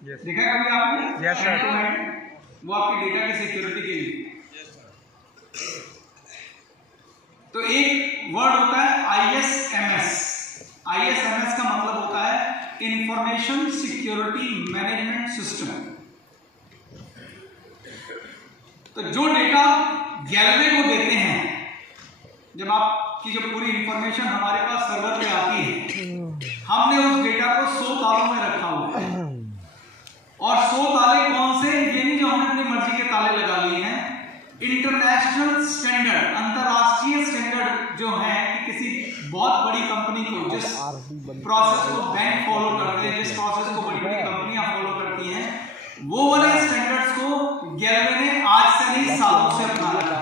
देखा है कभी आपने? Yes sir. वो आपके डेटा की सिक्योरिटी के लिए। तो एक वर्ड होता है ISMS। ISMS का मतलब होता है इंफॉर्मेशन सिक्योरिटी मैनेजमेंट सिस्टम। तो जो डेटा गैलवे को देते हैं, जब आपकी जो पूरी इंफॉर्मेशन हमारे पास सर्वर पे आती है, हमने उस डेटा को 100 तालों में रखा हुआ है। और 100 ताले कौन से? ये नहीं जो हमने अपनी मर्जी के ताले लगा लिए हैं। इंटरनेशनल स्टैंडर्ड, अंतरराष्ट्रीय स्टैंडर्ड जो है कि किसी बहुत बड़ी कंपनी को जिस प्रोसेस को बैंक फॉलो करते हैं, जिस प्रोसेस को बड़ी बड़ी कंपनियां फॉलो करती हैं, वो वाले स्टैंडर्ड्स को गैलवे ने आज से नहीं सालों से अपना रखा।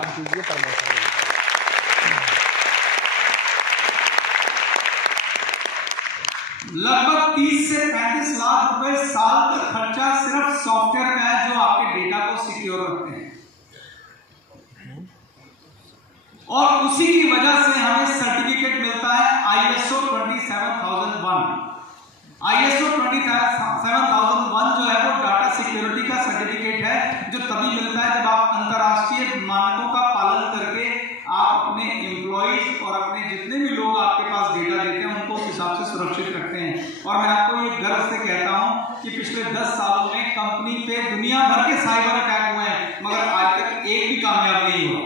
लगभग 30 से 35 लाख रुपए साल का खर्चा सिर्फ सॉफ्टवेयर का है जो आपके डेटा को सिक्योर रखते हैं। और उसी की वजह से हमें सर्टिफिकेट मिलता है ISO 27001। ISO 27001 जो है वो डाटा सिक्योरिटी का सर्टिफिकेट है, जो तभी मिलता है जब आप अंतरराष्ट्रीय मानकों का पालन करके आप अपने एम्प्लॉइज और अपने जितने भी लोग आपके पास डेटा देते हैं उनको उस हिसाब से सुरक्षित रखते हैं। और मैं आपको ये गर्व से कहता हूं कि पिछले 10 सालों में कंपनी पे दुनिया भर के साइबर अटैक हुए हैं, मगर आज तक एक भी कामयाब नहीं हुआ।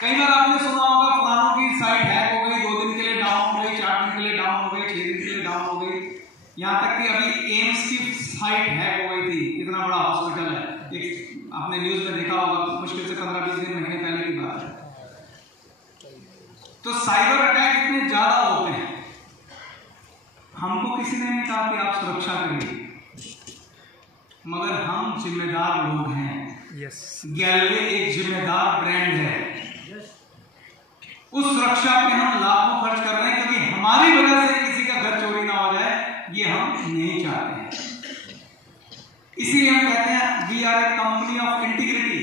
कई बार आपने सुना होगा फलानों की साइट हैक हो गई, 2 दिन के लिए डाउन हो गई, 4 दिन के लिए डाउन हो गई, 6 दिन के लिए डाउन हो गई। यहाँ तक कि अभी एम्स की साइट हैक हो गई थी। इतना बड़ा हॉस्पिटल है, एक आपने न्यूज में देखा होगा, मुश्किल से 15-20 दिन महीने पहले की बात है। तो साइबर अटैक इतने ज्यादा होते हैं, हमको किसी ने नहीं कहा कि आप सुरक्षा करिए, मगर हम जिम्मेदार लोग हैं। गैलवे एक जिम्मेदार ब्रांड है। उस सुरक्षा पे हम लाखों खर्च कर रहे हैं, क्योंकि हमारी वजह से किसी का घर चोरी ना हो जाए, ये हम नहीं चाहते हैं। इसीलिए हम कहते हैं we are a company of integrity.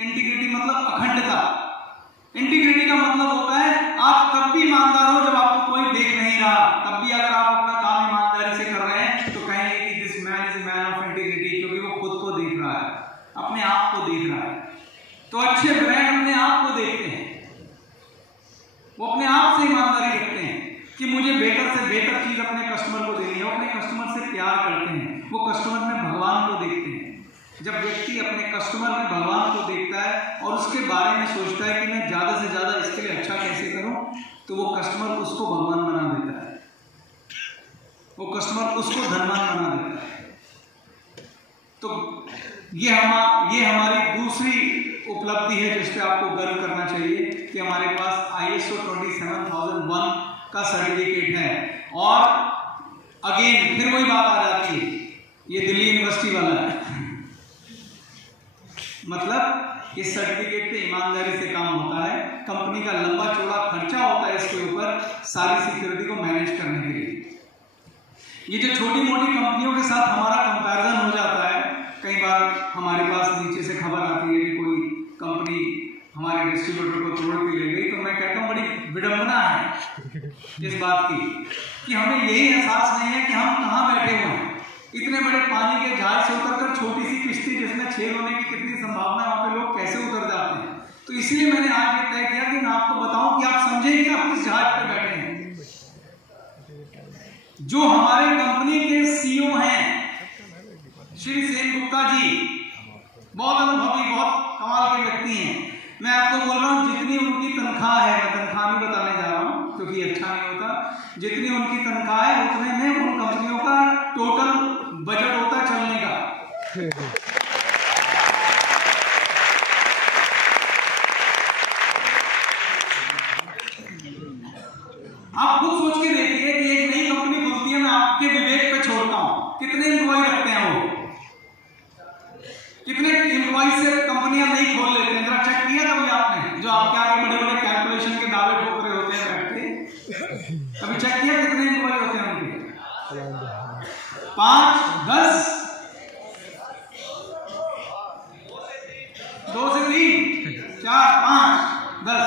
Integrity मतलब अखंडता। इंटीग्रिटी का मतलब होता है आप तब भी ईमानदार हो जब आपको कोई देख नहीं रहा, तब भी अगर आप अपना काम ईमानदारी से कर रहे हैं तो कहेंगे कि this man is a man of integrity, क्योंकि वो खुद को देख रहा है, अपने आप को देख रहा है। तो अच्छे ब्रांड अपने आप को देखते हैं, वो अपने आप से ईमानदारी रखते हैं कि मुझे बेहतर से बेहतर चीज अपने कस्टमर को देनी है। वो अपने कस्टमर से प्यार करते हैं, वो कस्टमर में भगवान को देखते हैं। जब व्यक्ति अपने कस्टमर में भगवान को देखता है और उसके बारे में सोचता है कि मैं ज्यादा से ज्यादा इसके लिए अच्छा कैसे करूं, तो वो कस्टमर उसको भगवान बना देता है, वो कस्टमर उसको धनवान बना देता है। तो ये हमारी दूसरी उपलब्धि है जिस पे आपको गर्व करना चाहिए कि हमारे पास ISO 27001 का सर्टिफिकेट है। और अगेन फिर वही बात आ जाती है, ये दिल्ली यूनिवर्सिटी वाला है। मतलब इस सर्टिफिकेट पे ईमानदारी से काम होता है, कंपनी का लंबा चौड़ा खर्चा होता है इसके ऊपर सारी सिक्योरिटी को मैनेज करने के लिए। ये जो छोटी मोटी कंपनियों के साथ हमारा कंपैरिजन हो जाता है, कई बार हमारे पास नीचे से खबर आती है कि कोई कंपनी हमारे डिस्ट्रीब्यूटर को तोड़ के ले गई, तो मैं कहता हूँ बड़ी विडंबना है इस बात की कि हमें यही एहसास नहीं है कि हम कहाँ बैठे हुए हैं। इतने बड़े पानी के जहाज से उतरकर छोटी सी किश्ती जिसमें छेद होने की कितनी संभावना है, वहां पे लोग कैसे उतर जाते हैं। तो इसीलिए मैंने आज ये तय किया कि मैं आपको बताऊं कि आप समझें कि आप किस जहाज पर बैठे हैं। जो हमारे कंपनी के CEO हैं श्री सेन गुप्ता जी, बहुत अनुभवी, बहुत कमाल के व्यक्ति हैं। मैं आपको बोल रहा हूं जितनी उनकी तनख्वाह है, मैं तनख्वाह नहीं बताने जा रहा हूं क्योंकि अच्छा नहीं होता, जितनी उनकी तनख्वाह है उतने में उन कंपनियों का टोटल बजट होता है चलने का। आप खुद सोच के देखिए कि एक नई कंपनी खुलती है, मैं आपके विवेक पे छोड़ता हूं, कितने एम्प्लॉय रखते हैं वो, कितने एम्प्लॉय से कंपनियां नहीं खोल लेते हैं। जरा चेक किया कभी आपने, जो आपके आगे बड़े बड़े कैलकुलेशन के दावे ठोक रहे होते हैं बैठ के, कभी चेक किया कितने एम्प्लॉय होते हैं उनके? 5, 10, 2 से 3, 4, 5, 10।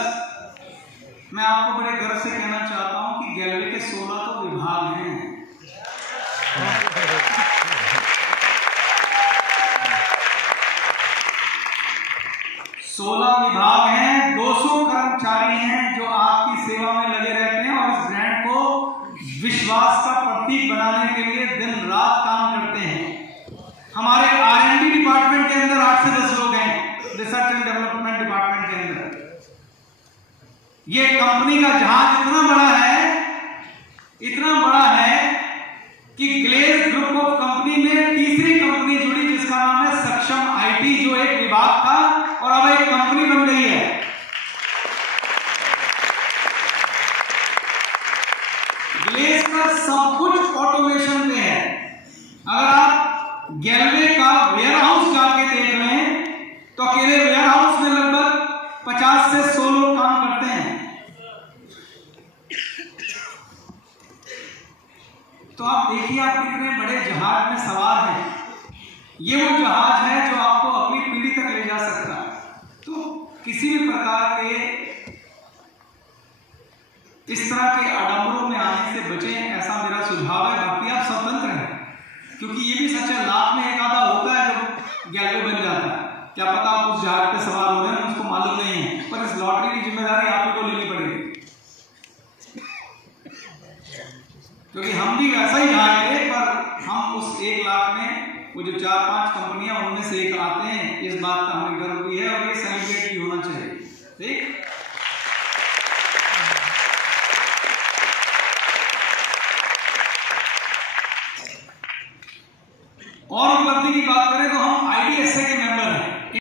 मैं आपको बड़े गर्व से कहना चाहता हूं ये कंपनी का जहाज इतना बड़ा है कि ग्लेज ग्रुप ऑफ कंपनी में तीसरी कंपनी जुड़ी जिसका नाम है सक्षम आईटी, जो एक विभाग था और अब एक कंपनी बन गई है। ग्लेज का सब कुछ ऑटोमेशन पे है। अगर आप गैलवे का वेयरहाउस जाके देख लें तो अकेले वेयरहाउस में लगभग 50 से 100 लोग काम करते हैं। तो आप देखिए आप कितने बड़े जहाज में सवार हैं। ये वो जहाज है जो आपको अगली पीढ़ी तक ले जा सकता है। तो किसी भी प्रकार के इस तरह के आडंबरों में आने से बचें, ऐसा मेरा सुझाव है। बाकी आप स्वतंत्र हैं, क्योंकि ये भी सच है, लाख में एक आधा होता है जो गैलवे बन जाता है। क्या पता आप उस जहाज पे सवार हो रहे हैं, उसको मालूम नहीं है, पर इस लॉटरी की जिम्मेदारी आप ही को लेनी पड़ेगी। क्योंकि हम भी वैसा ही जहाज थे, पर हम उस 1 लाख में वो जो 4-5 कंपनियां उनमें से एक आते हैं। इस बात का हमें गर्व भी है और ये सेलिब्रेट भी होना चाहिए। ठीक।